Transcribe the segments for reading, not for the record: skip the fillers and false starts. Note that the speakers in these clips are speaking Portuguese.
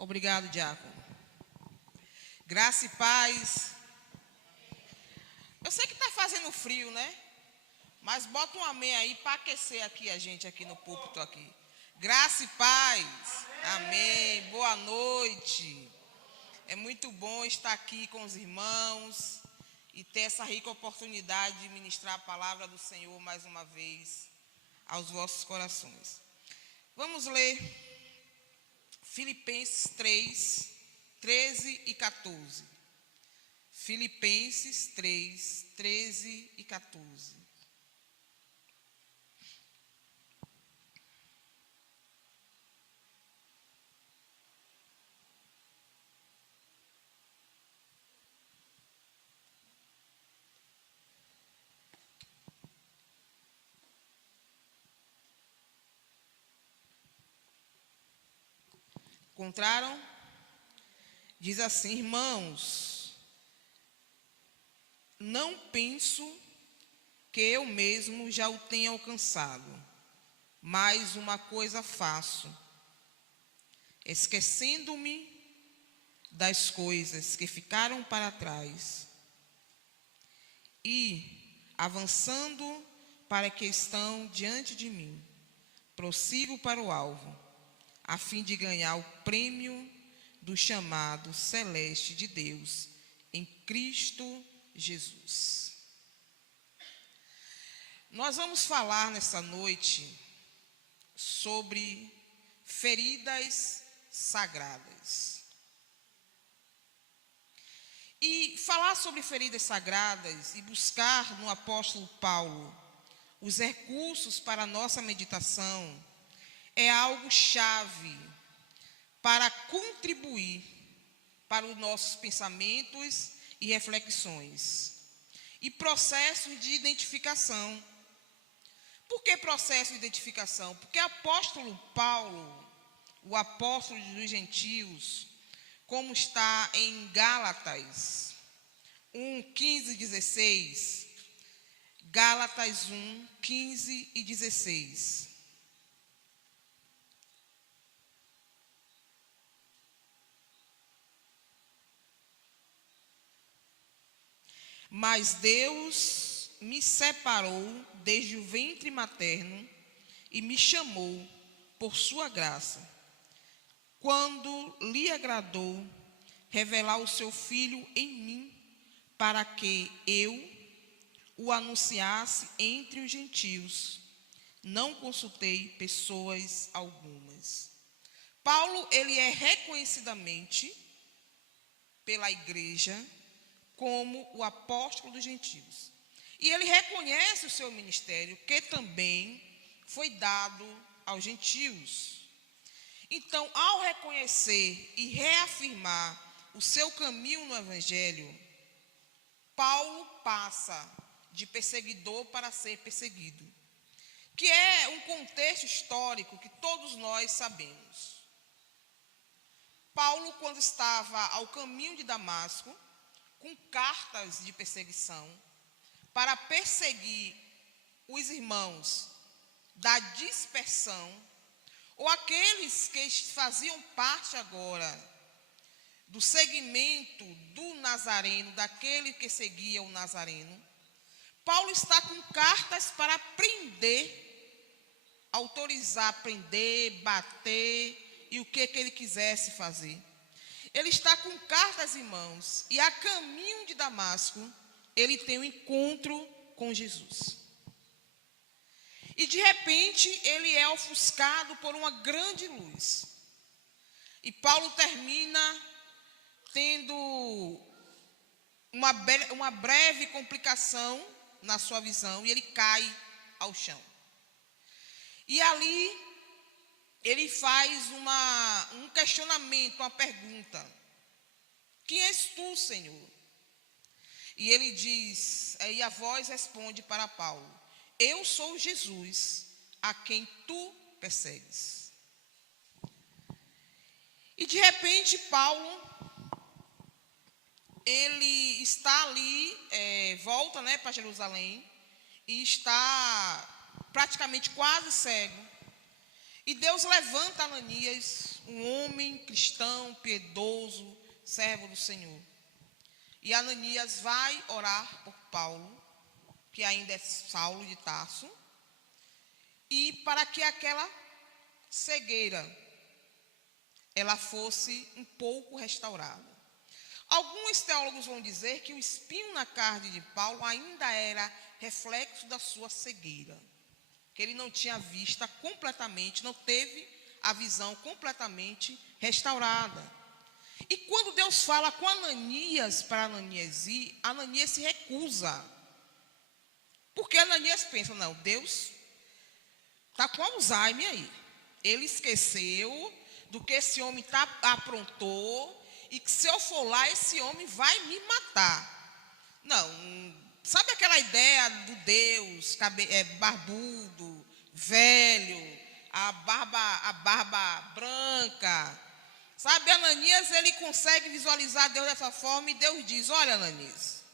Obrigado, diácono. Graça e paz. Eu sei que está fazendo frio, né? Mas bota um amém aí para aquecer aqui a gente aqui no púlpito aqui. Graça e paz. Amém. Boa noite. É muito bom estar aqui com os irmãos e ter essa rica oportunidade de ministrar a palavra do Senhor mais uma vez aos vossos corações. Vamos ler Filipenses 3, 13 e 14. Filipenses 3, 13 e 14. Encontraram? Diz assim: irmãos, não penso que eu mesmo já o tenha alcançado, mas uma coisa faço, esquecendo-me das coisas que ficaram para trás e avançando para que estão diante de mim, prossigo para o alvo, a fim de ganhar o prêmio do chamado celeste de Deus em Cristo Jesus. Nós vamos falar nessa noite sobre feridas sagradas. E falar sobre feridas sagradas e buscar no apóstolo Paulo os recursos para a nossa meditação é algo chave para contribuir para os nossos pensamentos e reflexões e processos de identificação. Por que processo de identificação? Porque o apóstolo Paulo, o apóstolo dos gentios, como está em Gálatas 1, 15 e 16, Gálatas 1, 15 e 16. Mas Deus me separou desde o ventre materno e me chamou por sua graça, quando lhe agradou revelar o seu Filho em mim, para que eu o anunciasse entre os gentios. Não consultei pessoas algumas. Paulo, ele é reconhecidamente pela igreja como o apóstolo dos gentios. E ele reconhece o seu ministério, que também foi dado aos gentios. Então, ao reconhecer e reafirmar o seu caminho no evangelho, Paulo passa de perseguidor para ser perseguido, que é um contexto histórico que todos nós sabemos. Paulo, quando estava ao caminho de Damasco, com cartas de perseguição, para perseguir os irmãos da dispersão, ou aqueles que faziam parte agora do segmento do Nazareno, daquele que seguia o Nazareno, Paulo está com cartas para prender, autorizar, prender, bater e o que ele quisesse fazer. Ele está com cartas em mãos e a caminho de Damasco, ele tem um encontro com Jesus. E de repente, ele é ofuscado por uma grande luz. E Paulo termina tendo uma breve complicação na sua visão e ele cai ao chão. E ali ele faz um questionamento, uma pergunta: quem és tu, Senhor? E ele diz, e a voz responde para Paulo: eu sou Jesus, a quem tu persegues. E de repente Paulo, ele está ali, volta, para Jerusalém, e está praticamente quase cego. E Deus levanta Ananias, um homem cristão, piedoso, servo do Senhor. E Ananias vai orar por Paulo, que ainda é Saulo de Tarso, e para que aquela cegueira ela fosse um pouco restaurada. Alguns teólogos vão dizer que o espinho na carne de Paulo ainda era reflexo da sua cegueira, que ele não tinha vista completamente, não teve a visão completamente restaurada. E quando Deus fala com Ananias para Ananias ir, Ananias se recusa. Porque Ananias pensa, não, Deus está com Alzheimer aí. Ele esqueceu do que esse homem aprontou e que se eu for lá, esse homem vai me matar. Não, sabe aquela ideia do Deus barbudo, velho, a barba branca? Sabe, Ananias, ele consegue visualizar Deus dessa forma e Deus diz, olha, Ananias,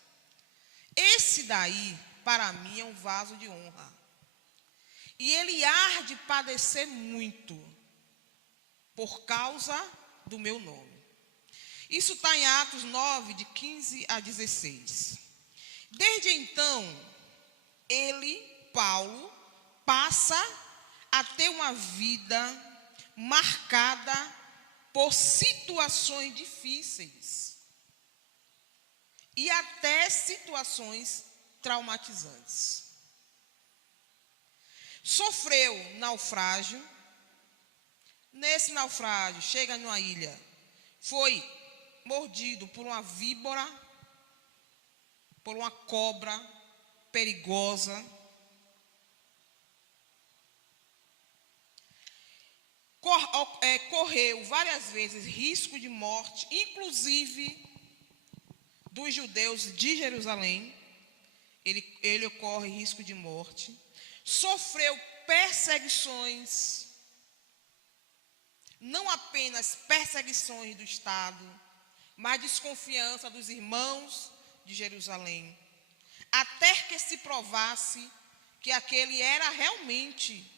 esse daí, para mim, é um vaso de honra. E ele há de padecer muito por causa do meu nome. Isso está em Atos 9, de 15 a 16. Desde então, ele, Paulo, passa a ter uma vida marcada por situações difíceis e até situações traumatizantes. Sofreu naufrágio. Nesse naufrágio, chega numa ilha, foi mordido por uma víbora, por uma cobra perigosa. Correu várias vezes risco de morte, inclusive dos judeus de Jerusalém. Ele corre risco de morte. Sofreu perseguições, não apenas perseguições do Estado, mas desconfiança dos irmãos de Jerusalém, até que se provasse que aquele era realmente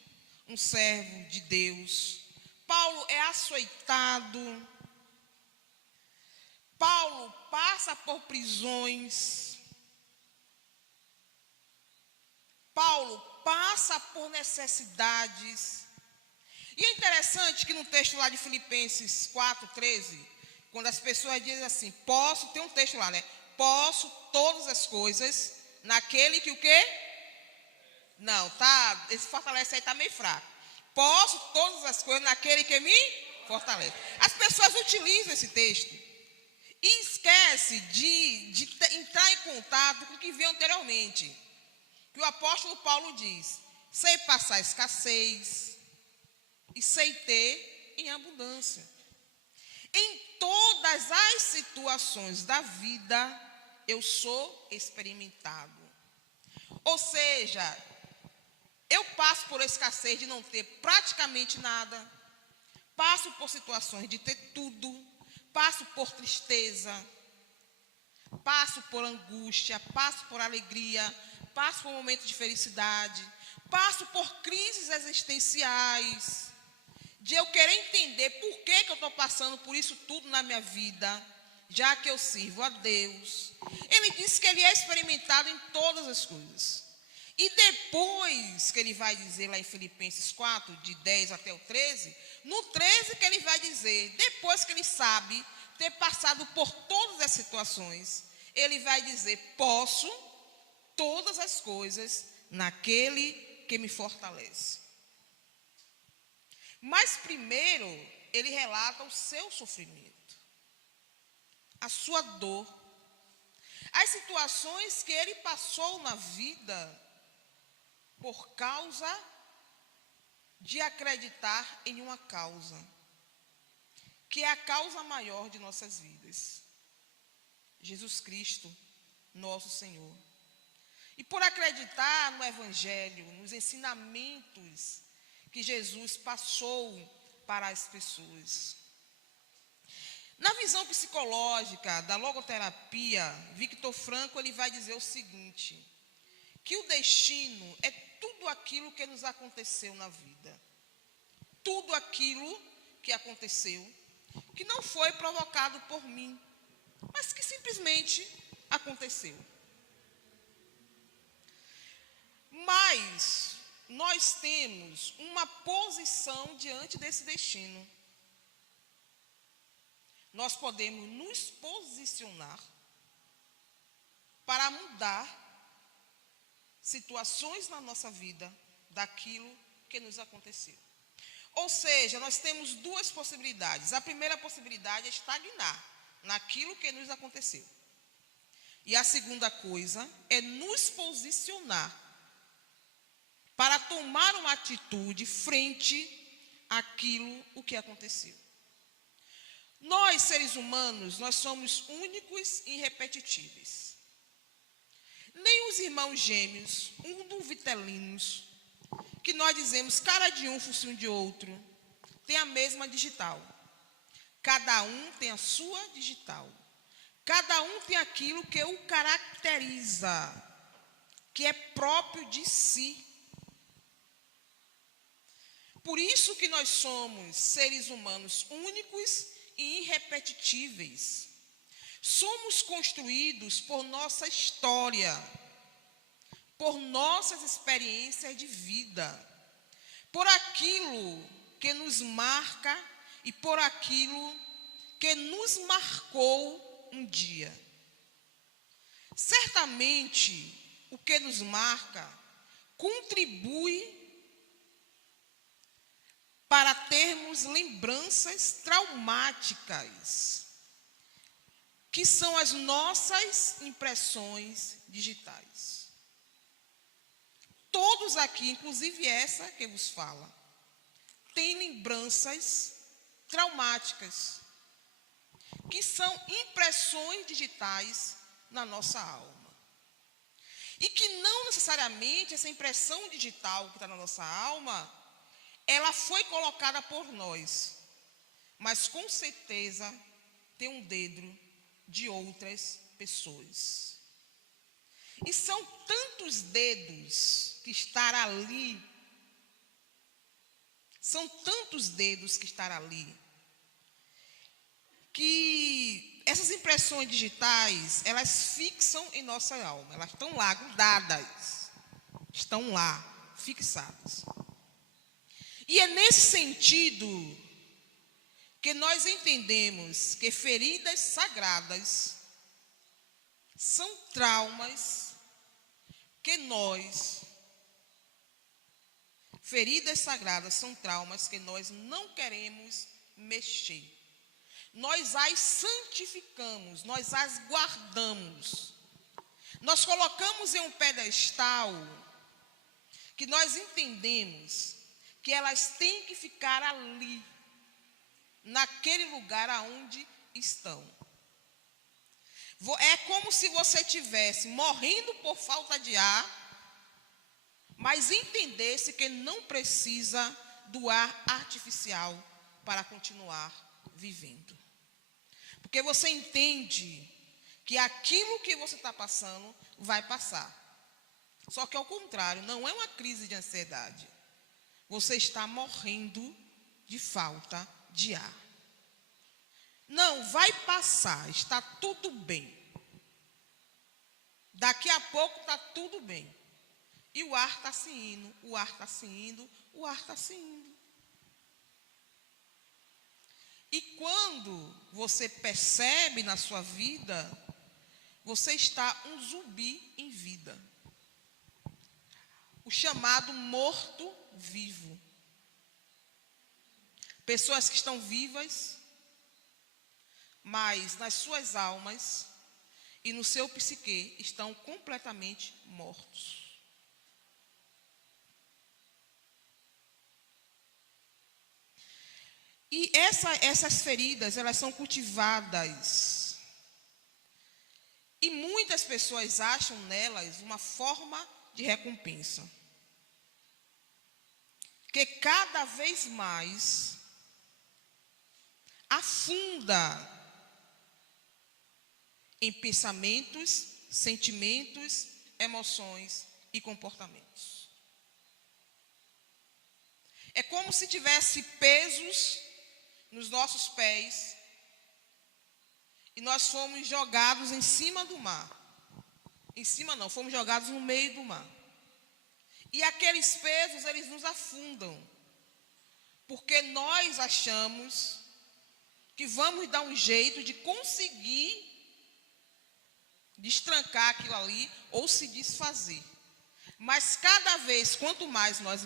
um servo de Deus. Paulo é açoitado, Paulo passa por prisões, Paulo passa por necessidades. E é interessante que no texto lá de Filipenses 4:13, quando as pessoas dizem assim, tem um texto lá, né? Posso todas as coisas naquele que o quê? Não, tá, esse fortalece aí está meio fraco. Posso todas as coisas naquele que me fortalece. As pessoas utilizam esse texto e esquecem de entrar em contato com o que veio anteriormente. Que o apóstolo Paulo diz, sei passar escassez e sei ter em abundância. Em todas as situações da vida, eu sou experimentado. Ou seja, eu passo por escassez de não ter praticamente nada, passo por situações de ter tudo, passo por tristeza, passo por angústia, passo por alegria, passo por momentos de felicidade, passo por crises existenciais, de eu querer entender por que eu estou passando por isso tudo na minha vida, já que eu sirvo a Deus. Ele disse que ele é experimentado em todas as coisas. E depois que ele vai dizer lá em Filipenses 4, de 10 até o 13, no 13 que ele vai dizer, depois que ele sabe ter passado por todas as situações, ele vai dizer, posso todas as coisas naquele que me fortalece. Mas primeiro, ele relata o seu sofrimento, a sua dor, as situações que ele passou na vida por causa de acreditar em uma causa, que é a causa maior de nossas vidas, Jesus Cristo, nosso Senhor. E por acreditar no Evangelho, nos ensinamentos que Jesus passou para as pessoas. Na visão psicológica da logoterapia, Viktor Frankl ele vai dizer o seguinte, que o destino é tudo aquilo que nos aconteceu na vida. aquilo que aconteceu, que não foi provocado por mim, mas que simplesmente aconteceu. Mas nós temos uma posição diante desse destino. Nós podemos nos posicionar para mudar situações na nossa vida daquilo que nos aconteceu. Ou seja, nós temos duas possibilidades. A primeira possibilidade é estagnar naquilo que nos aconteceu. E a segunda coisa é nos posicionar para tomar uma atitude frente àquilo o que aconteceu. Nós, seres humanos, nós somos únicos e irrepetíveis. Nem os irmãos gêmeos, vitellinos, que nós dizemos cara de um, focinho de outro, tem a mesma digital. Cada um tem a sua digital. Cada um tem aquilo que o caracteriza, que é próprio de si. Por isso que nós somos seres humanos únicos e irrepetíveis. Somos construídos por nossa história, por nossas experiências de vida, por aquilo que nos marca e por aquilo que nos marcou um dia. Certamente, o que nos marca contribui para termos lembranças traumáticas, que são as nossas impressões digitais. Todos aqui, inclusive essa que vos fala, têm lembranças traumáticas, que são impressões digitais na nossa alma. E que não necessariamente essa impressão digital que está na nossa alma, ela foi colocada por nós, mas com certeza tem um dedo de outras pessoas. E são tantos dedos que estão ali, que essas impressões digitais, elas fixam em nossa alma, elas estão lá grudadas, estão lá fixadas. E é nesse sentido que nós entendemos que feridas sagradas são traumas que nós não queremos mexer. Nós as santificamos, nós as guardamos. Nós colocamos em um pedestal que nós entendemos que elas têm que ficar ali, naquele lugar aonde estão. É como se você estivesse morrendo por falta de ar, mas entendesse que não precisa do ar artificial para continuar vivendo. Porque você entende que aquilo que você está passando vai passar. Só que ao contrário, não é uma crise de ansiedade. Você está morrendo de falta de ar. Não, vai passar, está tudo bem. Daqui a pouco está tudo bem. E o ar está se indo, o ar está se indo, o ar está se indo. E quando você percebe na sua vida, você está um zumbi em vida. O chamado morto-vivo. Pessoas que estão vivas, mas nas suas almas e no seu psique estão completamente mortos. E essas feridas, elas são cultivadas. E muitas pessoas acham nelas uma forma de recompensa. Que cada vez mais afunda em pensamentos, sentimentos, emoções e comportamentos. É como se tivesse pesos nos nossos pés e nós fomos jogados em cima do mar. Em cima não, fomos jogados no meio do mar. E aqueles pesos, eles nos afundam. Porque nós achamos que vamos dar um jeito de conseguir destrancar aquilo ali ou se desfazer. Mas cada vez, quanto mais nós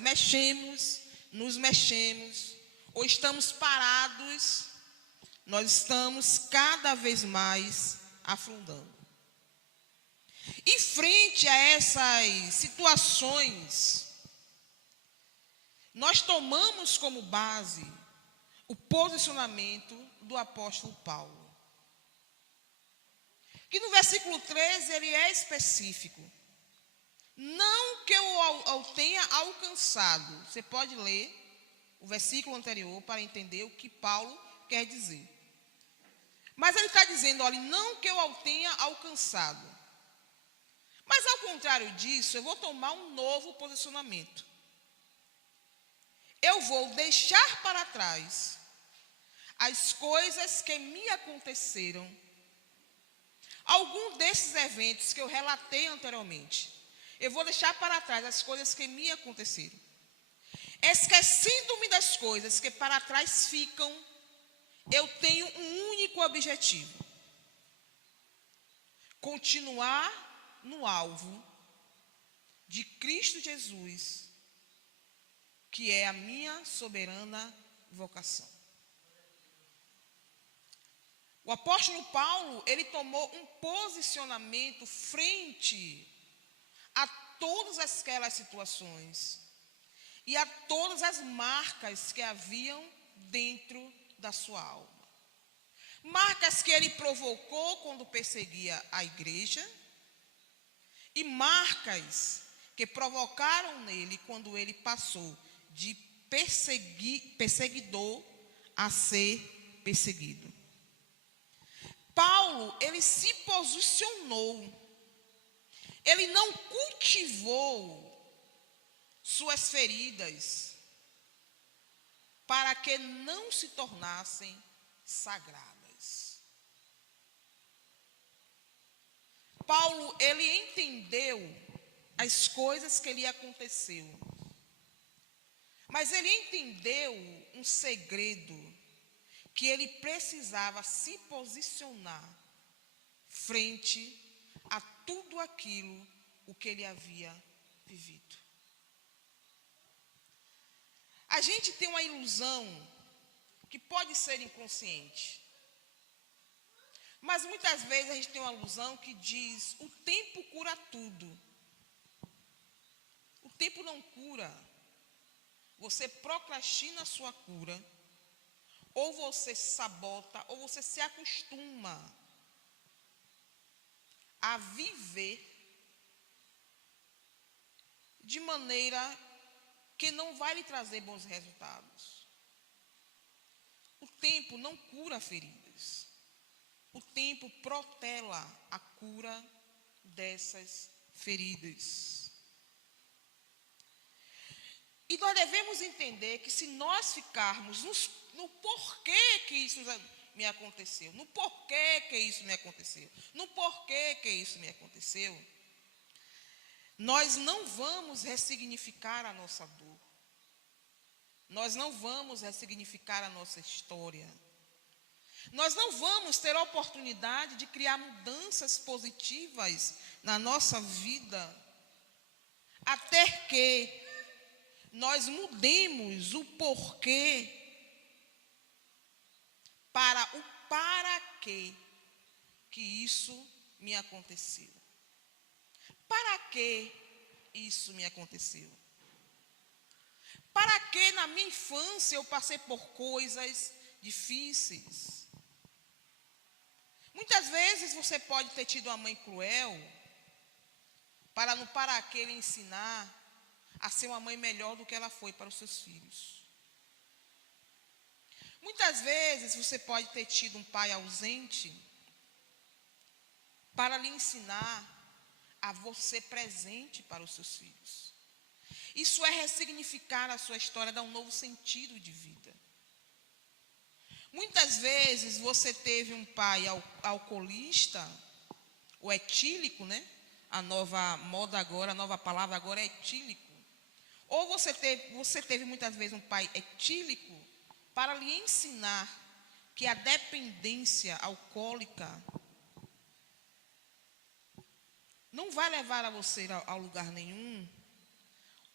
nos mexemos, ou estamos parados, nós estamos cada vez mais afundando. Em frente a essas situações, nós tomamos como base o posicionamento do apóstolo Paulo. Que no versículo 13 ele é específico. Não que eu tenha alcançado. Você pode ler o versículo anterior para entender o que Paulo quer dizer. Mas ele está dizendo, olha, não que eu o tenha alcançado. Mas ao contrário disso, eu vou tomar um novo posicionamento. Eu vou deixar para trás as coisas que me aconteceram. Algum desses eventos que eu relatei anteriormente. Eu vou deixar para trás as coisas que me aconteceram. Esquecendo-me das coisas que para trás ficam, eu tenho um único objetivo: continuar no alvo de Cristo Jesus, que é a minha soberana vocação. O apóstolo Paulo, ele tomou um posicionamento frente a todas aquelas situações e a todas as marcas que haviam dentro da sua alma. Marcas que ele provocou quando perseguia a igreja e marcas que provocaram nele quando ele passou de perseguidor a ser perseguido. Paulo, ele se posicionou, ele não cultivou suas feridas para que não se tornassem sagradas. Paulo, ele entendeu as coisas que lhe aconteceu, mas ele entendeu um segredo, que ele precisava se posicionar frente a tudo aquilo o que ele havia vivido. A gente tem uma ilusão que pode ser inconsciente, mas muitas vezes a gente tem uma ilusão que diz: o tempo cura tudo. O tempo não cura. Você procrastina a sua cura, ou você sabota, ou você se acostuma a viver de maneira que não vai lhe trazer bons resultados. O tempo não cura feridas. O tempo protela a cura dessas feridas. E nós devemos entender que se nós ficarmos no porquê que isso me aconteceu, no porquê que isso me aconteceu, no porquê que isso me aconteceu, nós não vamos ressignificar a nossa dor. Nós não vamos ressignificar a nossa história. Nós não vamos ter a oportunidade de criar mudanças positivas na nossa vida, até que nós mudemos o porquê para o para quê que isso me aconteceu. Para que isso me aconteceu? Para que na minha infância eu passei por coisas difíceis? Muitas vezes você pode ter tido uma mãe cruel, para no para que lhe ensinar a ser uma mãe melhor do que ela foi para os seus filhos. Muitas vezes você pode ter tido um pai ausente para lhe ensinar a você presente para os seus filhos. Isso é ressignificar a sua história, dar um novo sentido de vida. Muitas vezes você teve um pai alcoolista, ou etílico, né? A nova moda agora, a nova palavra agora é etílico. Ou você teve muitas vezes um pai etílico para lhe ensinar que a dependência alcoólica não vai levar a você ao lugar nenhum,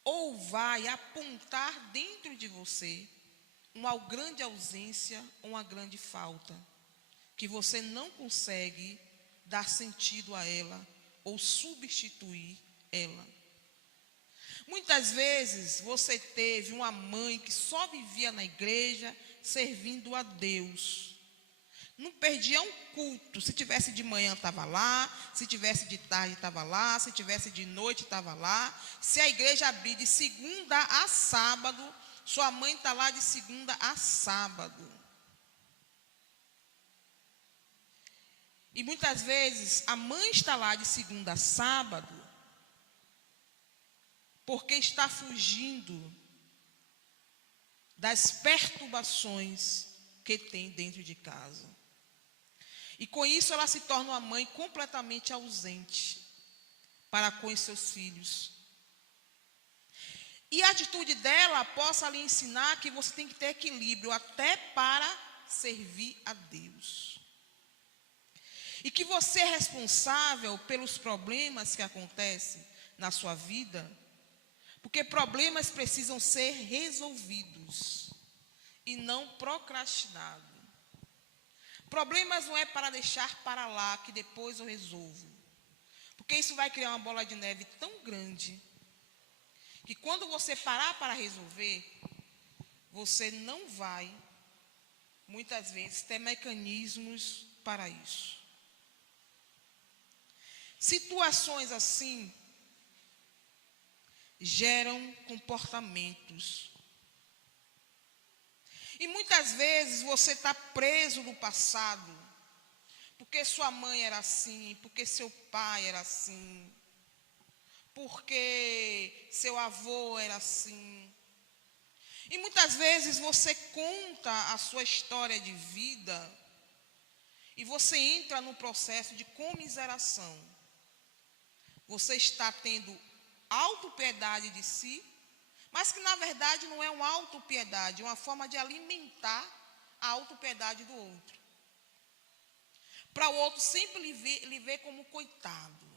ou vai apontar dentro de você uma grande ausência ou uma grande falta, que você não consegue dar sentido a ela ou substituir ela. Muitas vezes você teve uma mãe que só vivia na igreja servindo a Deus. Não perdia um culto. Se tivesse de manhã estava lá, se tivesse de tarde estava lá, se tivesse de noite estava lá. Se a igreja abrir de segunda a sábado, sua mãe está lá de segunda a sábado. E muitas vezes a mãe está lá de segunda a sábado porque está fugindo das perturbações que tem dentro de casa. E com isso ela se torna uma mãe completamente ausente para com os seus filhos. E a atitude dela possa lhe ensinar que você tem que ter equilíbrio até para servir a Deus. E que você é responsável pelos problemas que acontecem na sua vida, porque problemas precisam ser resolvidos e não procrastinados. Problemas não é para deixar para lá, que depois eu resolvo. Porque isso vai criar uma bola de neve tão grande, que quando você parar para resolver, você não vai, muitas vezes, ter mecanismos para isso. Situações assim geram comportamentos. E muitas vezes você está preso no passado, porque sua mãe era assim, porque seu pai era assim, porque seu avô era assim. E muitas vezes você conta a sua história de vida e você entra no processo de comiseração. Você está tendo autopiedade de si, mas que na verdade não é uma autopiedade, é uma forma de alimentar a autopiedade do outro. Para o outro sempre lhe ver como coitado,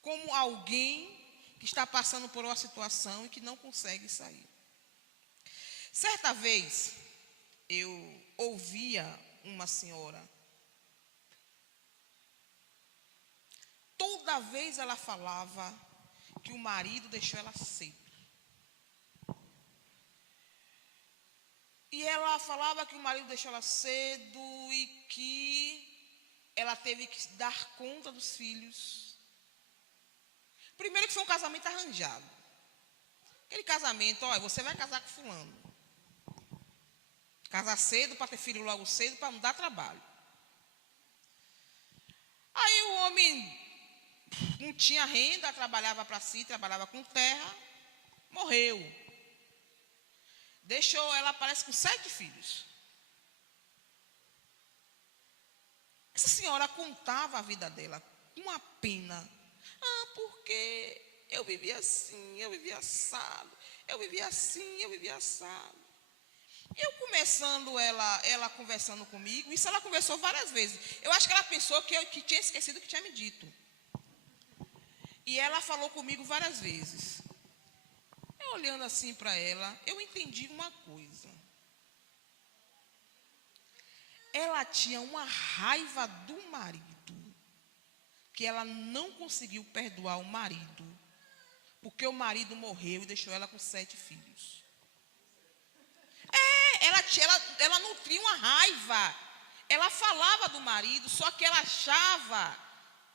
como alguém que está passando por uma situação e que não consegue sair. Certa vez, eu ouvia uma senhora, toda vez ela falava que o marido deixou ela cedo. E ela falava que o marido deixou ela cedo e que ela teve que dar conta dos filhos. Primeiro que foi um casamento arranjado. Aquele casamento, olha, você vai casar com fulano. Casar cedo para ter filho logo cedo, para não dar trabalho. Aí o homem não tinha renda, trabalhava para si, trabalhava com terra, morreu. Deixou ela, parece, com 7 filhos. Essa senhora contava a vida dela com uma pena. Ah, porque eu vivia assim, eu vivia assado, eu vivia assim, eu vivia assado. Eu começando, ela conversando comigo, isso ela conversou várias vezes. Eu acho que ela pensou que tinha esquecido o que tinha me dito. E ela falou comigo várias vezes. Eu olhando assim para ela, eu entendi uma coisa. Ela tinha uma raiva do marido, que ela não conseguiu perdoar o marido, porque o marido morreu e deixou ela com 7 filhos. Ela nutria uma raiva. Ela falava do marido, só que ela achava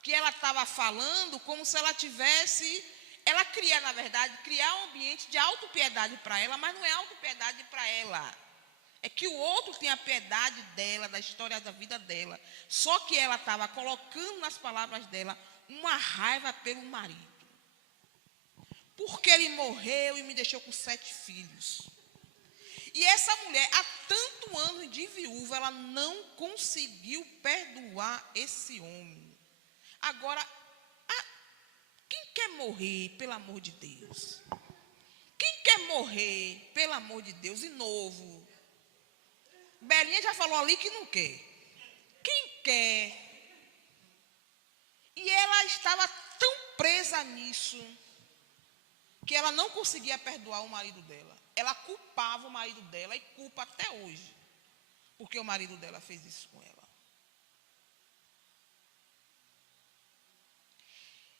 que ela estava falando como se ela tivesse... Ela queria, na verdade, criar um ambiente de autopiedade para ela, mas não é autopiedade para ela. É que o outro tem a piedade dela, da história da vida dela. Só que ela estava colocando nas palavras dela uma raiva pelo marido. porque ele morreu e me deixou com 7 filhos. E essa mulher, há tanto anos de viúva, ela não conseguiu perdoar esse homem. Agora, quem quer morrer, pelo amor de Deus? Quem quer morrer, pelo amor de Deus, de novo? Belinha já falou ali que não quer. Quem quer? E ela estava tão presa nisso, que ela não conseguia perdoar o marido dela. Ela culpava o marido dela e culpa até hoje, porque o marido dela fez isso com ela.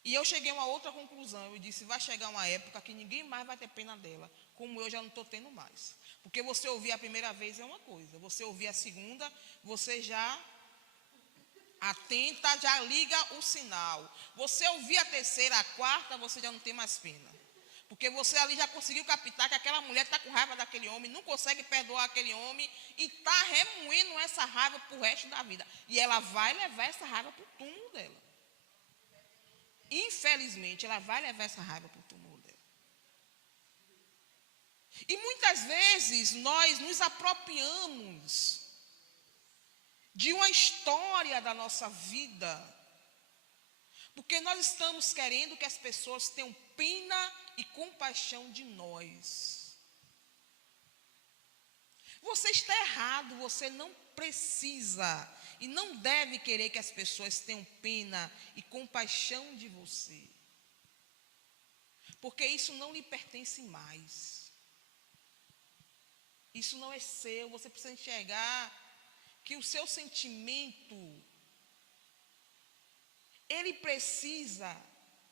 E eu cheguei a uma outra conclusão. Eu disse, vai chegar uma época que ninguém mais vai ter pena dela, como eu já não estou tendo mais. Porque você ouvir a primeira vez é uma coisa, você ouvir a segunda, você já atenta, já liga o sinal. Você ouvir a terceira, a quarta, você já não tem mais pena. Porque você ali já conseguiu captar que aquela mulher está com raiva daquele homem, não consegue perdoar aquele homem e está remoendo essa raiva para o resto da vida. E ela vai levar essa raiva para o túmulo dela. Infelizmente, ela vai levar essa raiva para o túmulo dela. E muitas vezes nós nos apropriamos de uma história da nossa vida, porque nós estamos querendo que as pessoas tenham pena e compaixão de nós. Você está errado, você não precisa e não deve querer que as pessoas tenham pena e compaixão de você, porque isso não lhe pertence mais. Isso não é seu. Você precisa enxergar que o seu sentimento, ele precisa,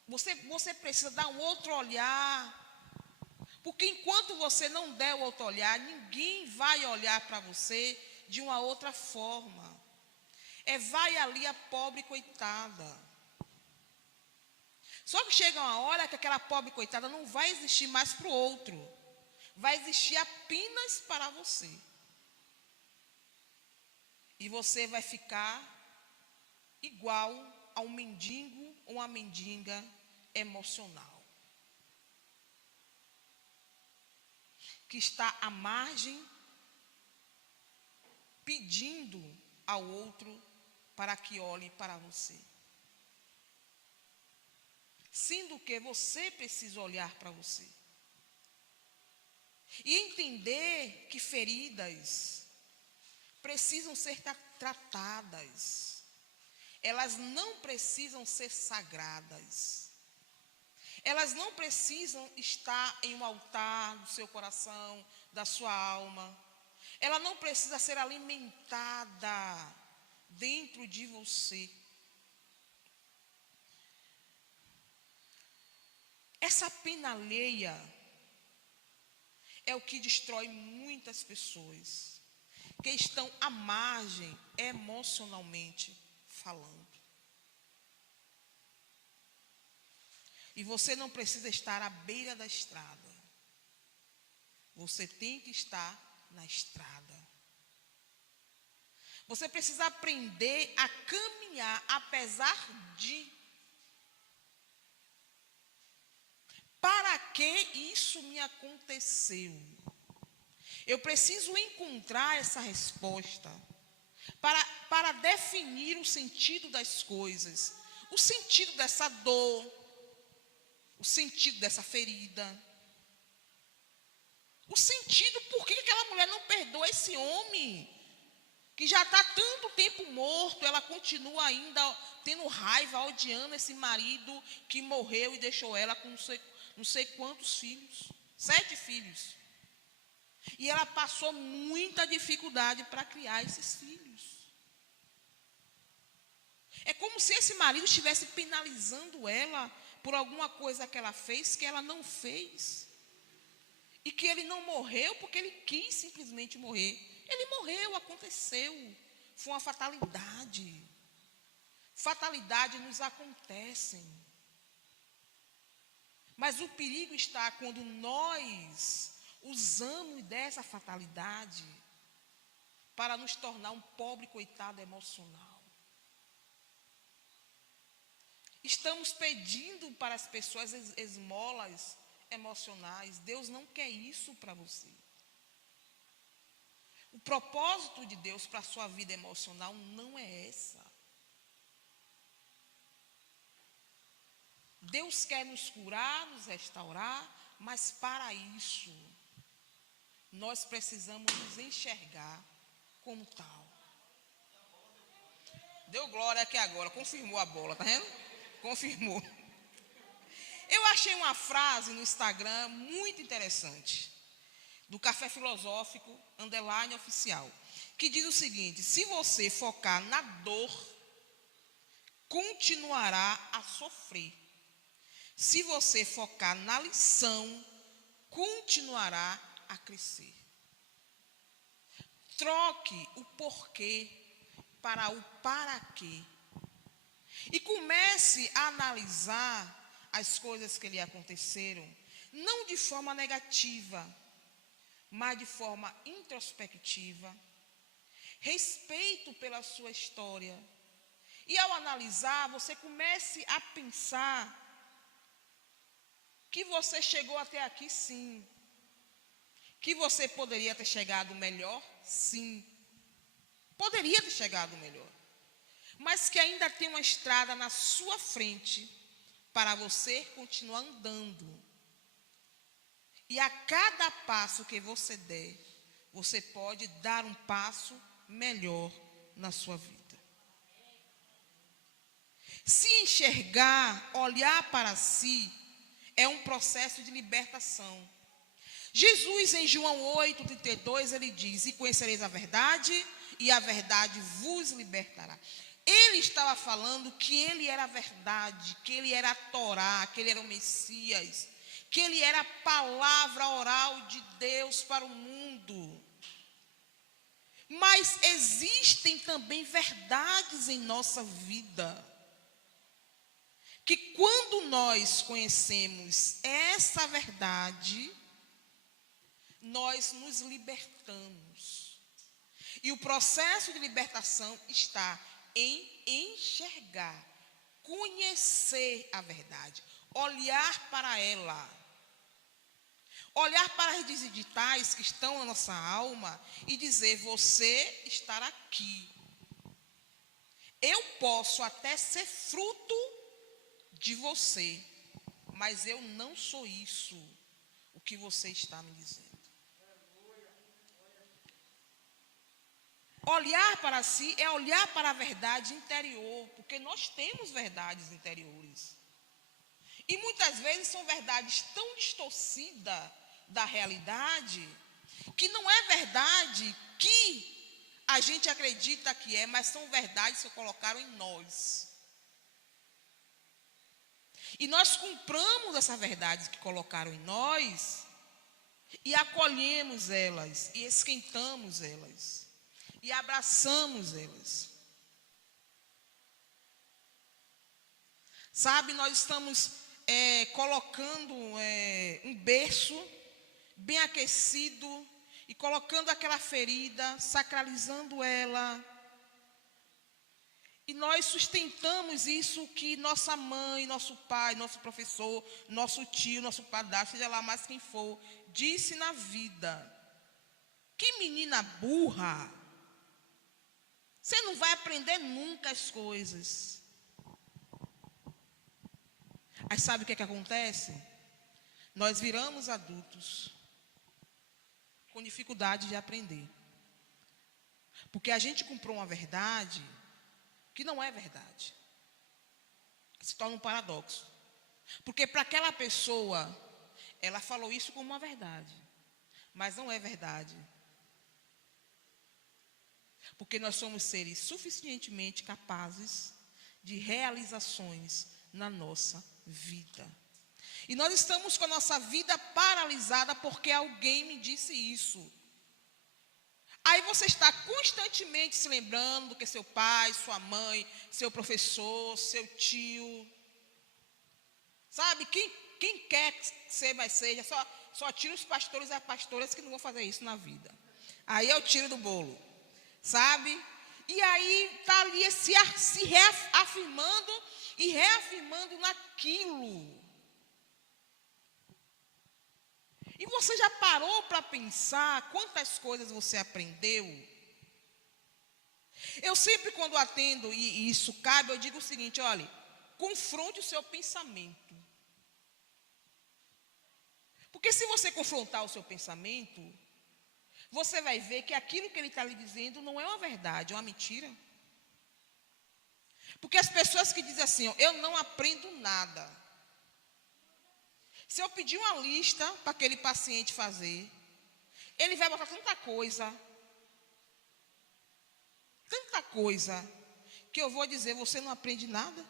você precisa dar um outro olhar, porque enquanto você não der o outro olhar, ninguém vai olhar para você de uma outra forma. Vai ali a pobre coitada. Só que chega uma hora que aquela pobre coitada não vai existir mais para o outro, vai existir apenas para você. E você vai ficar igual a um mendigo ou uma mendiga emocional, que está à margem, pedindo ao outro para que olhe para você. Sendo que você precisa olhar para você. E entender que feridas precisam ser tratadas. Elas não precisam ser sagradas. Elas não precisam estar em um altar do seu coração, da sua alma. Ela não precisa ser alimentada dentro de você. Essa pena alheia é o que destrói muitas pessoas que estão à margem emocionalmente falando. E você não precisa estar à beira da estrada. Você tem que estar na estrada. Você precisa aprender a caminhar apesar de. Para que isso me aconteceu? Eu preciso encontrar essa resposta para definir o sentido das coisas, o sentido dessa dor, o sentido dessa ferida, o sentido por que aquela mulher não perdoa esse homem que já está tanto tempo morto. Ela continua ainda tendo raiva, odiando esse marido que morreu e deixou ela com não sei quantos filhos, 7 filhos. E ela passou muita dificuldade para criar esses filhos. É como se esse marido estivesse penalizando ela por alguma coisa que ela fez, que ela não fez. E que ele não morreu porque ele quis simplesmente morrer. Ele morreu, aconteceu. Foi uma fatalidade. Fatalidades nos acontecem. Mas o perigo está quando nós usamos dessa fatalidade para nos tornar um pobre coitado emocional. Estamos pedindo para as pessoas esmolas emocionais. Deus não quer isso para você. O propósito de Deus para a sua vida emocional não é essa. Deus quer nos curar, nos restaurar, mas para isso, nós precisamos nos enxergar como tal. Deu glória aqui agora, confirmou a bola, tá vendo? Confirmou. Eu achei uma frase no Instagram muito interessante, do Café Filosófico, _oficial, que diz o seguinte: se você focar na dor, continuará a sofrer. Se você focar na lição, continuará a crescer. Troque o porquê para o para quê. E comece a analisar as coisas que lhe aconteceram, não de forma negativa, mas de forma introspectiva. Respeito pela sua história. E ao analisar, você comece a pensar que você chegou até aqui, sim. Que você poderia ter chegado melhor, sim. Poderia ter chegado melhor. Mas que ainda tem uma estrada na sua frente para você continuar andando. E a cada passo que você der, você pode dar um passo melhor na sua vida. Se enxergar, olhar para si, é um processo de libertação. Jesus, em João 8:32, ele diz: e conhecereis a verdade, e a verdade vos libertará. Ele estava falando que ele era a verdade, que ele era a Torá, que ele era o Messias, que ele era a palavra oral de Deus para o mundo. Mas existem também verdades em nossa vida, que quando nós conhecemos essa verdade, nós nos libertamos. E o processo de libertação está em enxergar, conhecer a verdade, olhar para ela. Olhar para as digitais que estão na nossa alma e dizer: você está aqui. Eu posso até ser fruto de você, mas eu não sou isso, o que você está me dizendo. Olhar para si é olhar para a verdade interior, porque nós temos verdades interiores. E muitas vezes são verdades tão distorcidas da realidade, que não é verdade que a gente acredita que é, mas são verdades que colocaram em nós. E nós compramos essas verdades que colocaram em nós e acolhemos elas, e esquentamos elas, e abraçamos elas. Sabe, nós estamos colocando um berço bem aquecido e colocando aquela ferida, sacralizando ela. E nós sustentamos isso que nossa mãe, nosso pai, nosso professor, nosso tio, nosso padrasto, seja lá mais quem for, disse na vida: que menina burra, você não vai aprender nunca as coisas. Aí sabe o que acontece? Nós viramos adultos com dificuldade de aprender. Porque a gente comprou uma verdade que não é verdade. Se torna um paradoxo. Porque para aquela pessoa, ela falou isso como uma verdade, mas não é verdade. Porque nós somos seres suficientemente capazes de realizações na nossa vida. E nós estamos com a nossa vida paralisada porque alguém me disse isso. Aí você está constantemente se lembrando do que seu pai, sua mãe, seu professor, seu tio. Sabe, quem quer ser, vai seja, só tira os pastores e as pastoras que não vão fazer isso na vida. Aí eu tiro do bolo, sabe? E aí está ali se reafirmando e reafirmando naquilo. E você já parou para pensar quantas coisas você aprendeu? Eu sempre, quando atendo, e isso cabe, eu digo o seguinte: olhe, confronte o seu pensamento. Porque se você confrontar o seu pensamento, você vai ver que aquilo que ele está lhe dizendo não é uma verdade, é uma mentira. Porque as pessoas que dizem assim, ó, eu não aprendo nada. Se eu pedir uma lista para aquele paciente fazer, ele vai botar tanta coisa, que eu vou dizer, você não aprende nada.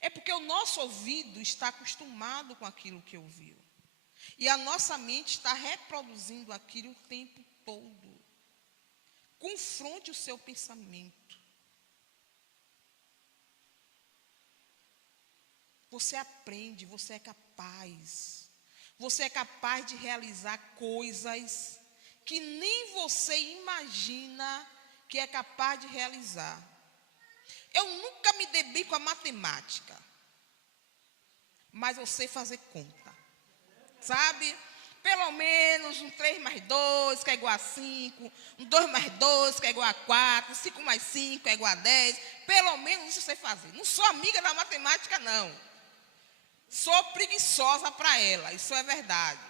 É porque o nosso ouvido está acostumado com aquilo que ouviu. E a nossa mente está reproduzindo aquilo o tempo todo. Confronte o seu pensamento. Você aprende, você é capaz. Você é capaz de realizar coisas que nem você imagina que é capaz de realizar. Eu nunca me dei bem com a matemática, mas eu sei fazer conta, sabe? Pelo menos um 3 mais 2 que é igual a 5, um 2 mais 2 que é igual a 4, 5 mais 5 é igual a 10, pelo menos isso eu sei fazer. Não sou amiga da matemática, não. Sou preguiçosa para ela, isso é verdade.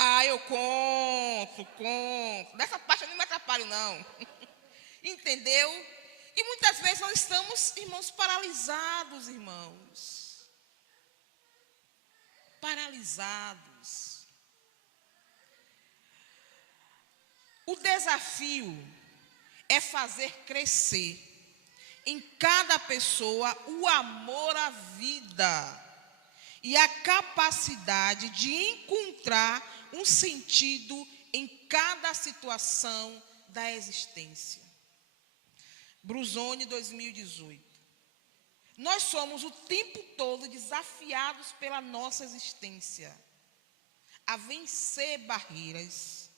Ah, eu conto. Dessa parte eu não me atrapalho, não. Entendeu? E muitas vezes nós estamos, irmãos, paralisados, irmãos. Paralisados. O desafio é fazer crescer em cada pessoa o amor à vida e a capacidade de encontrar um sentido em cada situação da existência. Brusone 2018. Nós somos o tempo todo desafiados pela nossa existência a vencer barreiras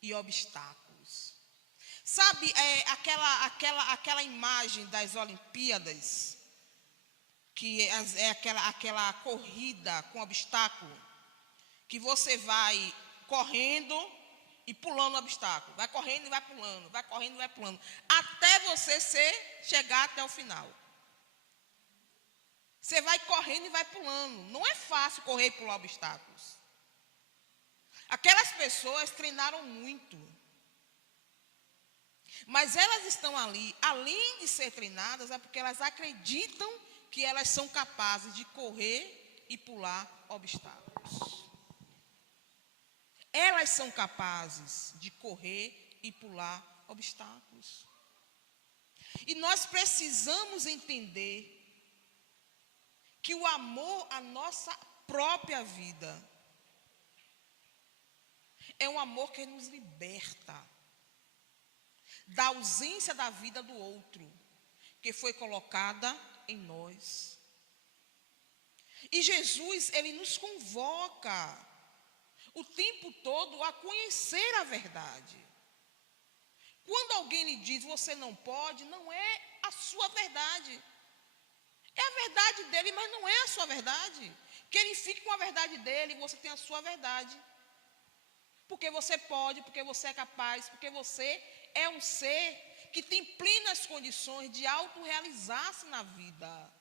e obstáculos. Sabe, aquela imagem das Olimpíadas, que é aquela corrida com obstáculo, que você vai correndo e pulando o obstáculo, vai correndo e vai pulando, vai correndo e vai pulando, até você chegar até o final. Você vai correndo e vai pulando. Não é fácil correr e pular obstáculos. Aquelas pessoas treinaram muito. Mas elas estão ali, além de ser treinadas, é porque elas acreditam que elas são capazes de correr e pular obstáculos. Elas são capazes de correr e pular obstáculos. E nós precisamos entender que o amor à nossa própria vida é um amor que nos liberta da ausência da vida do outro, que foi colocada em nós. E Jesus, ele nos convoca o tempo todo a conhecer a verdade. Quando alguém lhe diz você não pode, não é a sua verdade. É a verdade dele, mas não é a sua verdade. Que ele fique com a verdade dele e você tem a sua verdade. Porque você pode, porque você é capaz, porque você é um ser que tem plenas condições de autorrealizar-se na vida.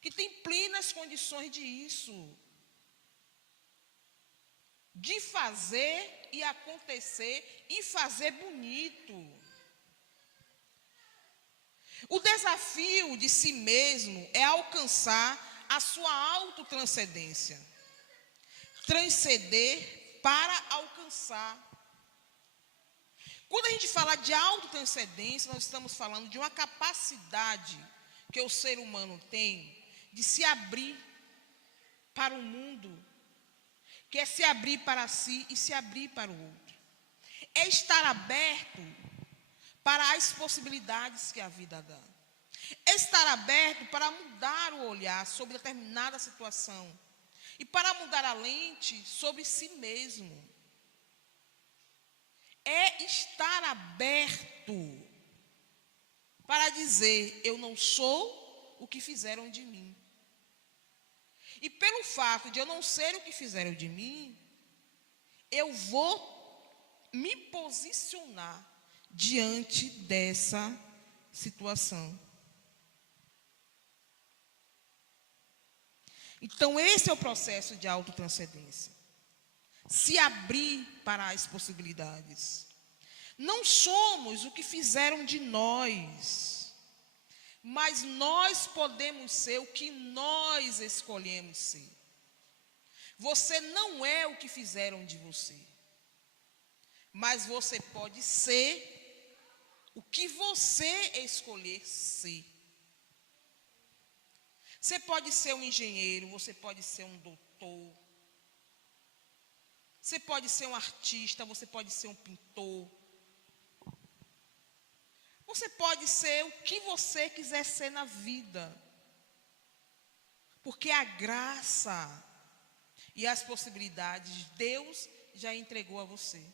Que tem plenas condições de isso. De fazer e acontecer e fazer bonito. O desafio de si mesmo é alcançar a sua autotranscendência. Transcender para alcançar. Quando a gente fala de autotranscendência, nós estamos falando de uma capacidade que o ser humano tem de se abrir para o mundo, que é se abrir para si e se abrir para o outro. É estar aberto para as possibilidades que a vida dá. É estar aberto para mudar o olhar sobre determinada situação e para mudar a lente sobre si mesmo. É estar aberto para dizer, eu não sou o que fizeram de mim. E pelo fato de eu não ser o que fizeram de mim, eu vou me posicionar diante dessa situação. Então, esse é o processo de autotranscendência. Se abrir para as possibilidades. Não somos o que fizeram de nós, mas nós podemos ser o que nós escolhemos ser. Você não é o que fizeram de você, mas você pode ser o que você escolher ser. Você pode ser um engenheiro, você pode ser um doutor, você pode ser um artista, você pode ser um pintor. Você pode ser o que você quiser ser na vida. Porque a graça e as possibilidades Deus já entregou a você.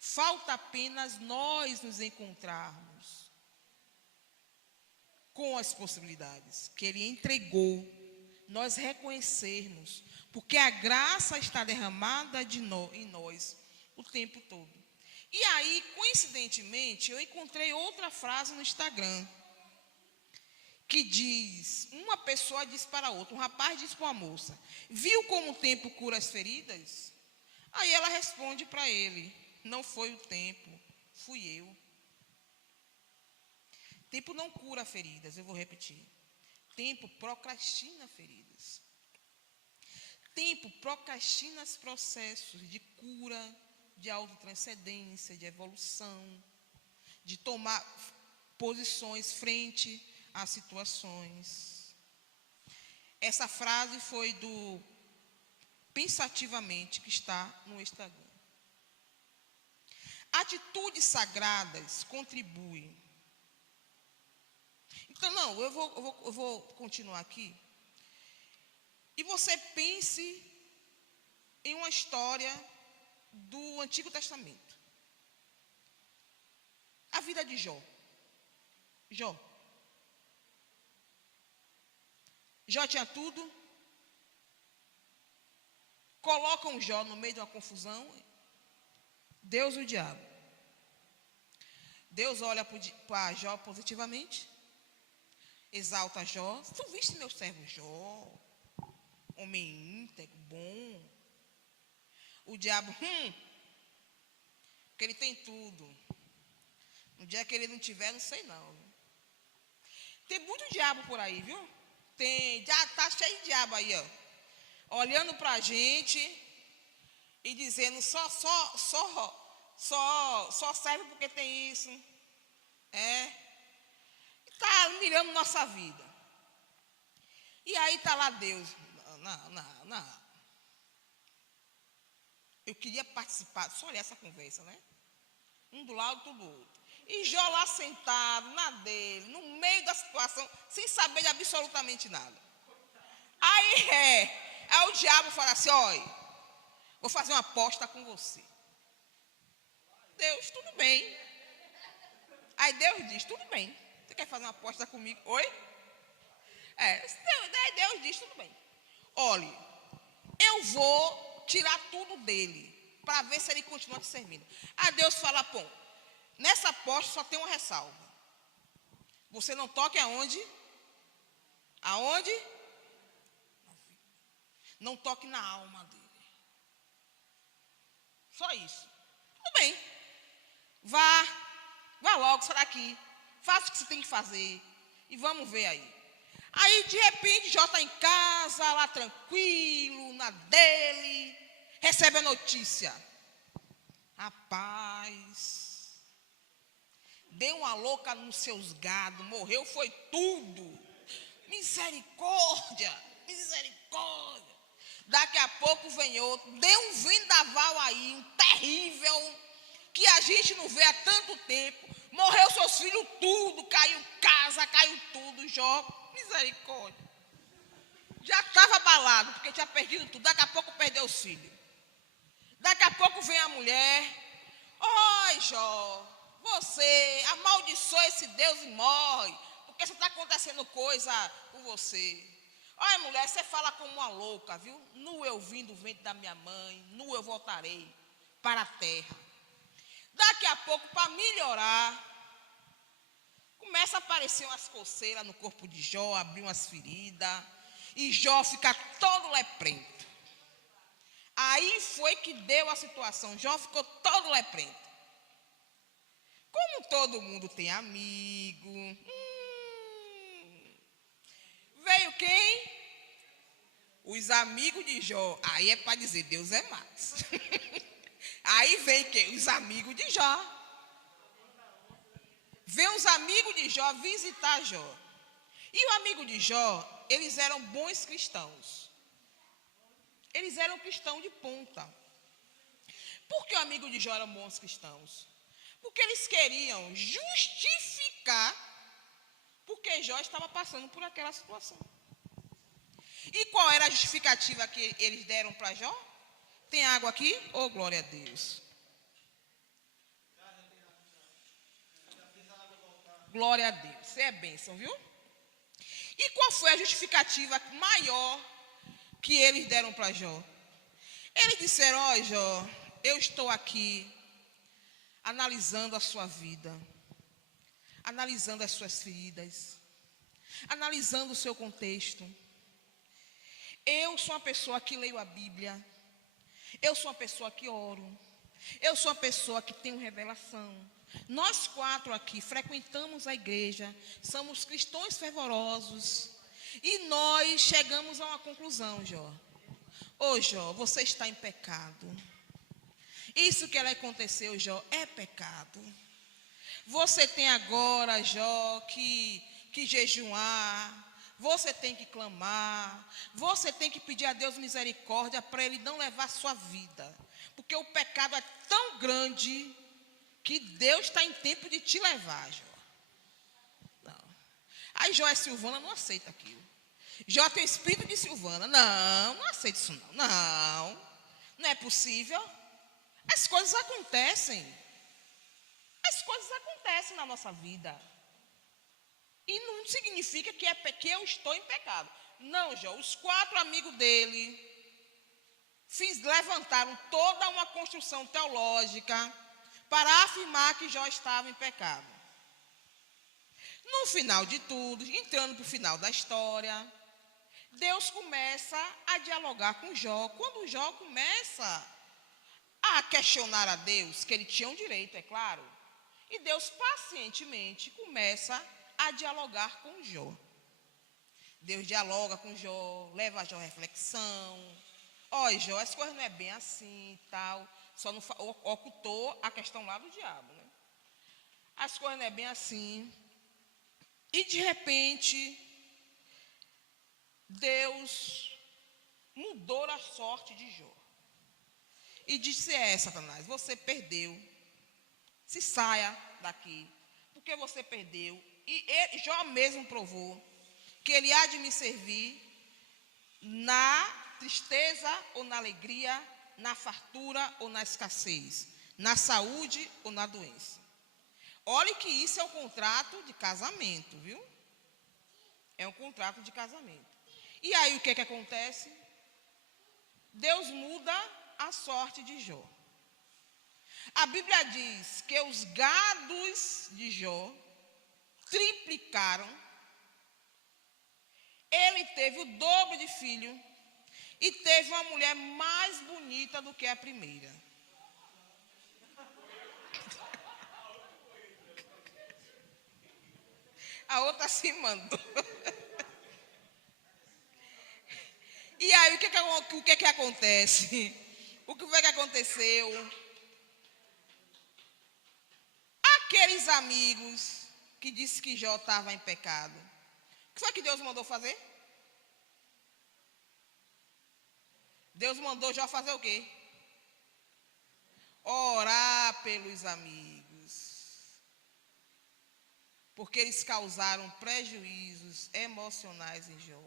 Falta apenas nós nos encontrarmos com as possibilidades que Ele entregou, nós reconhecermos, porque a graça está derramada em nós o tempo todo. E aí, coincidentemente, eu encontrei outra frase no Instagram, que diz, uma pessoa diz para outra, um rapaz diz para uma moça, viu como o tempo cura as feridas? Aí ela responde para ele, não foi o tempo, fui eu. Tempo não cura feridas, eu vou repetir. Tempo procrastina feridas. Tempo procrastina os processos de cura, de autotranscendência, de evolução, de tomar posições frente às situações. Essa frase foi do Pensativamente, que está no Instagram. Atitudes sagradas contribuem. Então, não, eu vou continuar aqui. E você pense em uma história do Antigo Testamento. A vida de Jó. Jó tinha tudo. Colocam Jó no meio de uma confusão. Deus e o diabo. Deus olha para Jó positivamente. Exalta Jó. Tu viste meu servo Jó? Homem íntegro, bom. O diabo, porque ele tem tudo. No dia que ele não tiver, não sei não. Tem muito diabo por aí, viu? Tem, já tá cheio de diabo aí, ó. Olhando pra gente e dizendo só serve porque tem isso. E tá mirando nossa vida. E aí tá lá Deus. Não. Eu queria participar, só olhar essa conversa, né? Um do lado, outro do outro. E Jó lá sentado, na dele, no meio da situação, sem saber de absolutamente nada. Aí o diabo fala assim, olha, vou fazer uma aposta com você. Deus, tudo bem. Aí Deus diz, tudo bem. Você quer fazer uma aposta comigo? Oi? Deus diz, tudo bem. Olha, eu vou tirar tudo dele, para ver se ele continua te servindo. Aí Deus fala, pô, nessa aposta só tem uma ressalva. Você não toque aonde? Aonde? Não toque na alma dele. Só isso. Tudo bem. Vá logo, sai daqui. Faça o que você tem que fazer. E vamos ver aí. Aí, de repente, Jó está em casa, lá tranquilo, na dele. Recebe a notícia. Rapaz, deu uma louca nos seus gados, morreu, foi tudo. Misericórdia. Daqui a pouco vem outro, deu um vendaval aí, um terrível, que a gente não vê há tanto tempo. Morreu seus filhos tudo, caiu casa, caiu tudo, Jó, misericórdia. Já estava abalado, porque tinha perdido tudo, daqui a pouco perdeu os filhos. Daqui a pouco vem a mulher, oi Jó, você amaldiçoa esse Deus e morre, porque está acontecendo coisa com você. Olha, mulher, você fala como uma louca, viu? Nu eu vim do ventre da minha mãe, nu eu voltarei para a terra. Daqui a pouco, para melhorar, começa a aparecer umas coceiras no corpo de Jó, abrir umas feridas, e Jó fica todo leprento. Aí foi que deu a situação, Jó ficou todo leprento. Como todo mundo tem amigo, veio quem? Os amigos de Jó. Aí é para dizer, Deus é mais. Aí vem quem? Os amigos de Jó. Vem os amigos de Jó visitar Jó. E o amigo de Jó, eles eram bons cristãos. Eles eram cristãos de ponta. Por que o amigo de Jó eram bons cristãos? Porque eles queriam justificar porque Jó estava passando por aquela situação. E qual era a justificativa que eles deram para Jó? Tem água aqui? Oh, glória a Deus. Glória a Deus. Isso é bênção, viu? E qual foi a justificativa maior que eles deram para Jó? Eles disseram, ó, Jó, eu estou aqui analisando a sua vida, analisando as suas feridas, analisando o seu contexto. Eu sou uma pessoa que leio a Bíblia, eu sou uma pessoa que oro, eu sou uma pessoa que tenho revelação. Nós 4 aqui frequentamos a igreja, somos cristãos fervorosos e nós chegamos a uma conclusão, Jó. Ô Jó, você está em pecado. Isso que aconteceu, Jó, é pecado. Você tem agora, Jó, que jejuar. Você tem que clamar, você tem que pedir a Deus misericórdia para Ele não levar a sua vida. Porque o pecado é tão grande que Deus está em tempo de te levar, Jó. Não. Aí Jó é Silvana, não aceita aquilo. Jó tem o espírito de Silvana. Não aceita isso não. Não é possível. As coisas acontecem. As coisas acontecem na nossa vida. E não significa que eu estou em pecado. Não, Jó, os 4 amigos dele levantaram toda uma construção teológica para afirmar que Jó estava em pecado. No final de tudo, entrando para o final da história, Deus começa a dialogar com Jó. Quando Jó começa a questionar a Deus, que ele tinha um direito, é claro, e Deus pacientemente começa a dialogar com Jó. Deus dialoga com Jó, leva a Jó a reflexão. Ó, Jó, as coisas não é bem assim e tal. Só não ocultou a questão lá do diabo, né? As coisas não é bem assim. E de repente, Deus mudou a sorte de Jó. E disse, Satanás, você perdeu. Se saia daqui, porque você perdeu. E Jó mesmo provou que ele há de me servir na tristeza ou na alegria, na fartura ou na escassez, na saúde ou na doença. Olhe que isso é um contrato de casamento, viu? É um contrato de casamento. E aí o que acontece? Deus muda a sorte de Jó. A Bíblia diz que os gados de Jó triplicaram, ele teve o dobro de filho e teve uma mulher mais bonita do que a primeira. A outra se mandou. E aí o que acontece? O que foi que aconteceu? Aqueles amigos que disse que Jó estava em pecado. O que foi que Deus mandou fazer? Deus mandou Jó fazer o quê? Orar pelos amigos. Porque eles causaram prejuízos emocionais em Jó.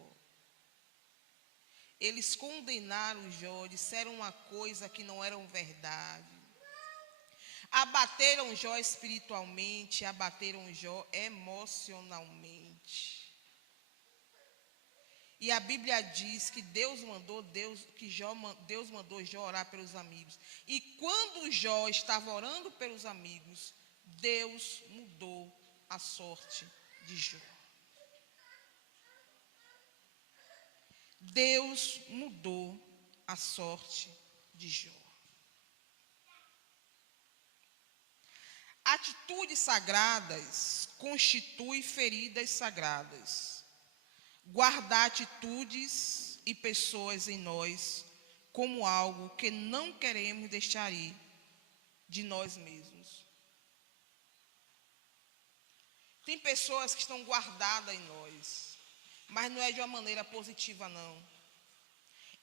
Eles condenaram Jó, disseram uma coisa que não era verdade. Abateram Jó espiritualmente, abateram Jó emocionalmente. mente. E a Bíblia diz que Deus mandou Jó orar pelos amigos. E quando Jó estava orando pelos amigos, Deus mudou a sorte de Jó. Deus mudou a sorte de Jó. Atitudes sagradas constituem feridas sagradas. Guardar atitudes e pessoas em nós como algo que não queremos deixar ir de nós mesmos. Tem pessoas que estão guardadas em nós, mas não é de uma maneira positiva, não.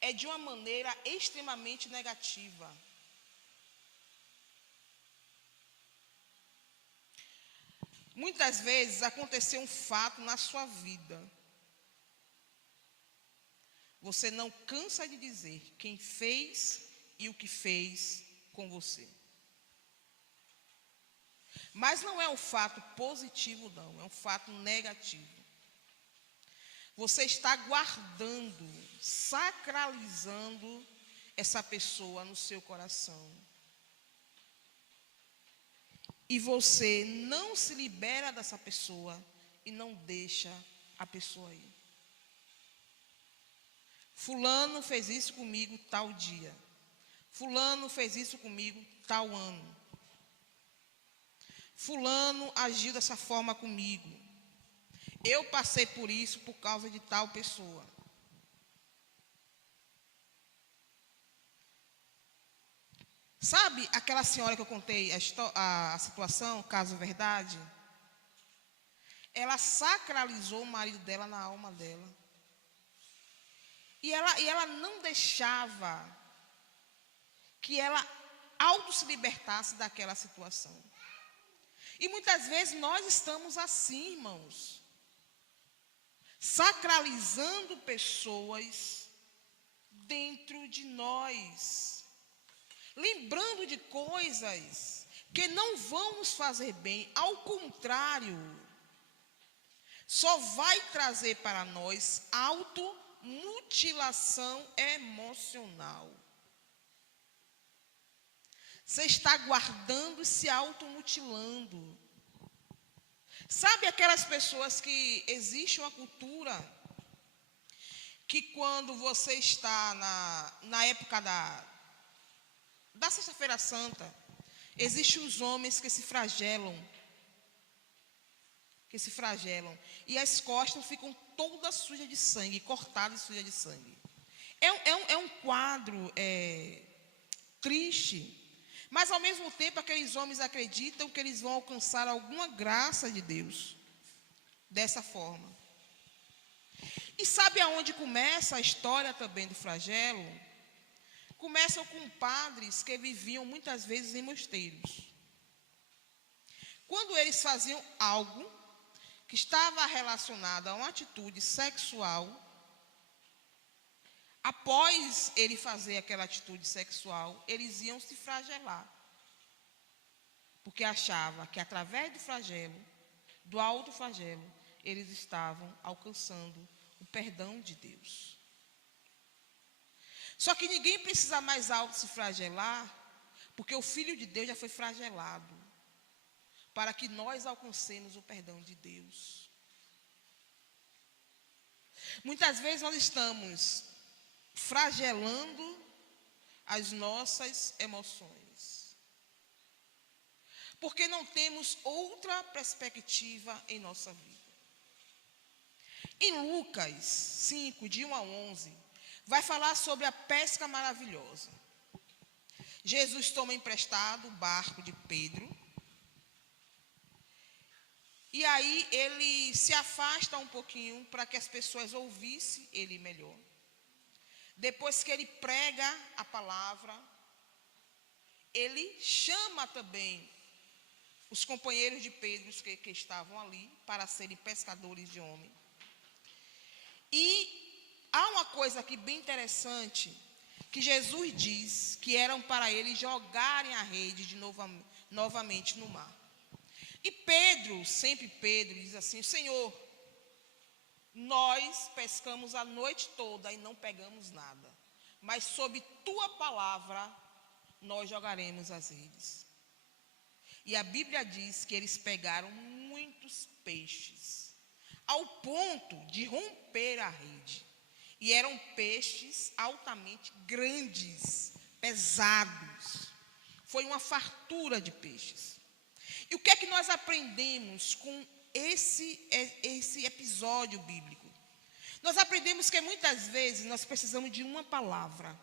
É de uma maneira extremamente negativa. Muitas vezes aconteceu um fato na sua vida. Você não cansa de dizer quem fez e o que fez com você. Mas não é um fato positivo, não. É um fato negativo. Você está guardando, sacralizando essa pessoa no seu coração. E você não se libera dessa pessoa e não deixa a pessoa ir. Fulano fez isso comigo tal dia. Fulano fez isso comigo tal ano. Fulano agiu dessa forma comigo. Eu passei por isso por causa de tal pessoa. Sabe aquela senhora que eu contei a situação, caso verdade? Ela sacralizou o marido dela na alma dela. E ela não deixava que ela auto se libertasse daquela situação. E muitas vezes nós estamos assim, irmãos. Sacralizando pessoas dentro de nós. Lembrando de coisas que não vão nos fazer bem, ao contrário, só vai trazer para nós automutilação emocional. Você está guardando e se automutilando. Sabe aquelas pessoas que existe uma cultura que quando você está na época da Sexta-feira Santa, existem os homens que se flagelam. E as costas ficam todas sujas de sangue, cortadas e sujas de sangue. É um quadro triste. Mas ao mesmo tempo aqueles homens acreditam que eles vão alcançar alguma graça de Deus. Dessa forma. E sabe aonde começa a história também do flagelo? Começam com padres que viviam muitas vezes em mosteiros. Quando eles faziam algo que estava relacionado a uma atitude sexual, após ele fazer aquela atitude sexual, eles iam se flagelar. Porque achava que através do flagelo, do autoflagelo, eles estavam alcançando o perdão de Deus. Só que ninguém precisa mais auto se flagelar, porque o Filho de Deus já foi flagelado, para que nós alcancemos o perdão de Deus. Muitas vezes nós estamos flagelando as nossas emoções, porque não temos outra perspectiva em nossa vida. Em Lucas 5, de 1 a 11, vai falar sobre a pesca maravilhosa. Jesus toma emprestado o barco de Pedro. E aí ele se afasta um pouquinho para que as pessoas ouvissem ele melhor. Depois que ele prega a palavra, ele chama também os companheiros de Pedro que estavam ali para serem pescadores de homem. E há uma coisa aqui bem interessante, que Jesus diz que eram para eles jogarem a rede novamente no mar. E Pedro, sempre Pedro, diz assim: Senhor, Nós pescamos a noite toda e não pegamos nada, mas sob tua palavra nós jogaremos as redes. E a Bíblia diz que eles pegaram muitos peixes, ao ponto de romper a rede. E eram peixes altamente grandes, pesados. Foi uma fartura de peixes. E o que é que nós aprendemos com esse episódio bíblico? Nós aprendemos que muitas vezes nós precisamos de uma palavra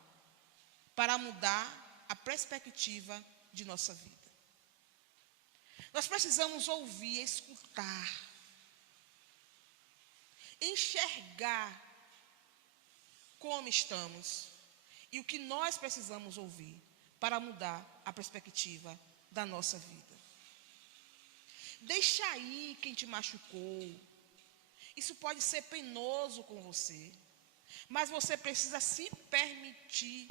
para mudar a perspectiva de nossa vida. Nós precisamos ouvir, escutar, enxergar como estamos e o que nós precisamos ouvir para mudar a perspectiva da nossa vida. Deixa aí quem te machucou. Isso pode ser penoso com você, mas você precisa se permitir.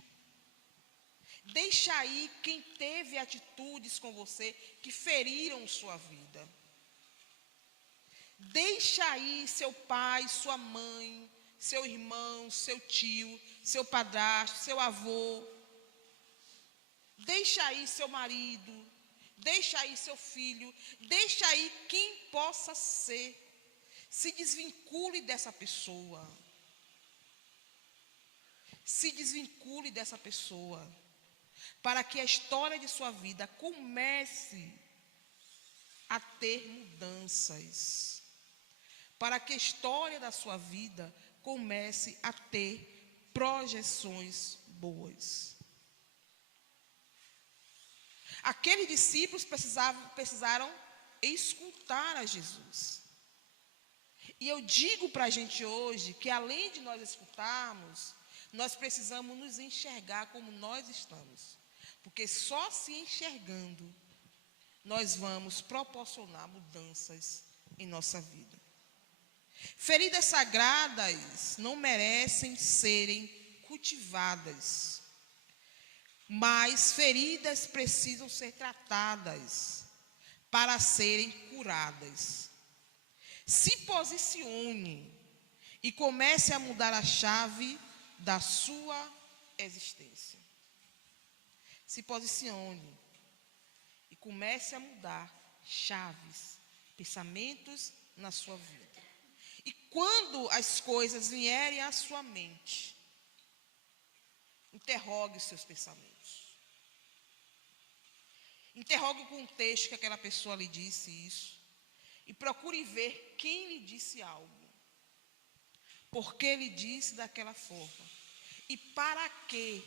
Deixa aí quem teve atitudes com você que feriram sua vida. Deixa aí seu pai, sua mãe, seu irmão, seu tio, seu padrasto, seu avô. Deixa aí seu marido, deixa aí seu filho, deixa aí quem possa ser. Se desvincule dessa pessoa. Se desvincule dessa pessoa, para que a história de sua vida comece a ter mudanças. Para que a história da sua vida comece a ter projeções boas. Aqueles discípulos precisaram escutar a Jesus. E eu digo para a gente hoje que além de nós escutarmos, nós precisamos nos enxergar como nós estamos. Porque só se enxergando, nós vamos proporcionar mudanças em nossa vida. Feridas sagradas não merecem serem cultivadas, mas feridas precisam ser tratadas para serem curadas. Se posicione e comece a mudar a chave da sua existência. Se posicione e comece a mudar chaves, pensamentos na sua vida. E quando as coisas vierem à sua mente, interrogue os seus pensamentos. Interrogue o contexto que aquela pessoa lhe disse isso. E procure ver quem lhe disse algo. Por que lhe disse daquela forma. E para que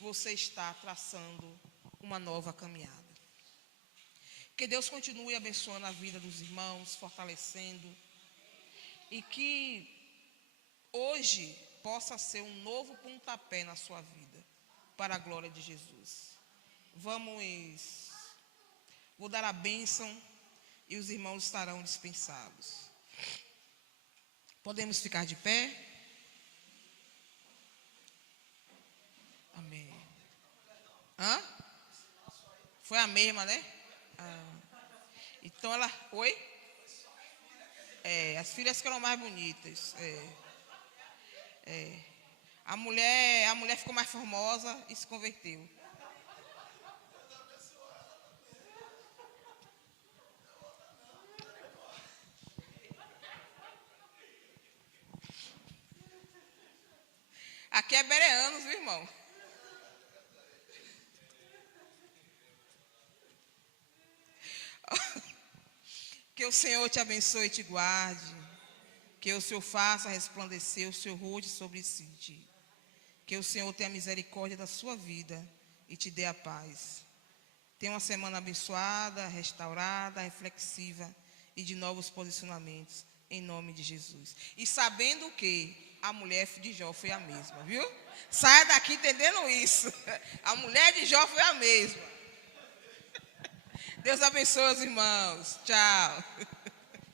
você está traçando uma nova caminhada. Que Deus continue abençoando a vida dos irmãos, fortalecendo. E que hoje possa ser um novo pontapé na sua vida, para a glória de Jesus. Vou dar a bênção e os irmãos estarão dispensados. Podemos ficar de pé? Amém. Hã? Foi a mesma, né? Então ela... Oi? As filhas que eram mais bonitas. A mulher ficou mais formosa e se converteu. Aqui é bereanos, viu, irmão? Que o Senhor te abençoe e te guarde. Que o Senhor faça resplandecer o seu rosto sobre si. Que o Senhor tenha misericórdia da sua vida e te dê a paz. Tenha uma semana abençoada, restaurada, reflexiva e de novos posicionamentos, em nome de Jesus. E sabendo que a mulher de Jó foi a mesma, viu? Saia daqui entendendo isso. A mulher de Jó foi a mesma. Deus abençoe os irmãos. Tchau.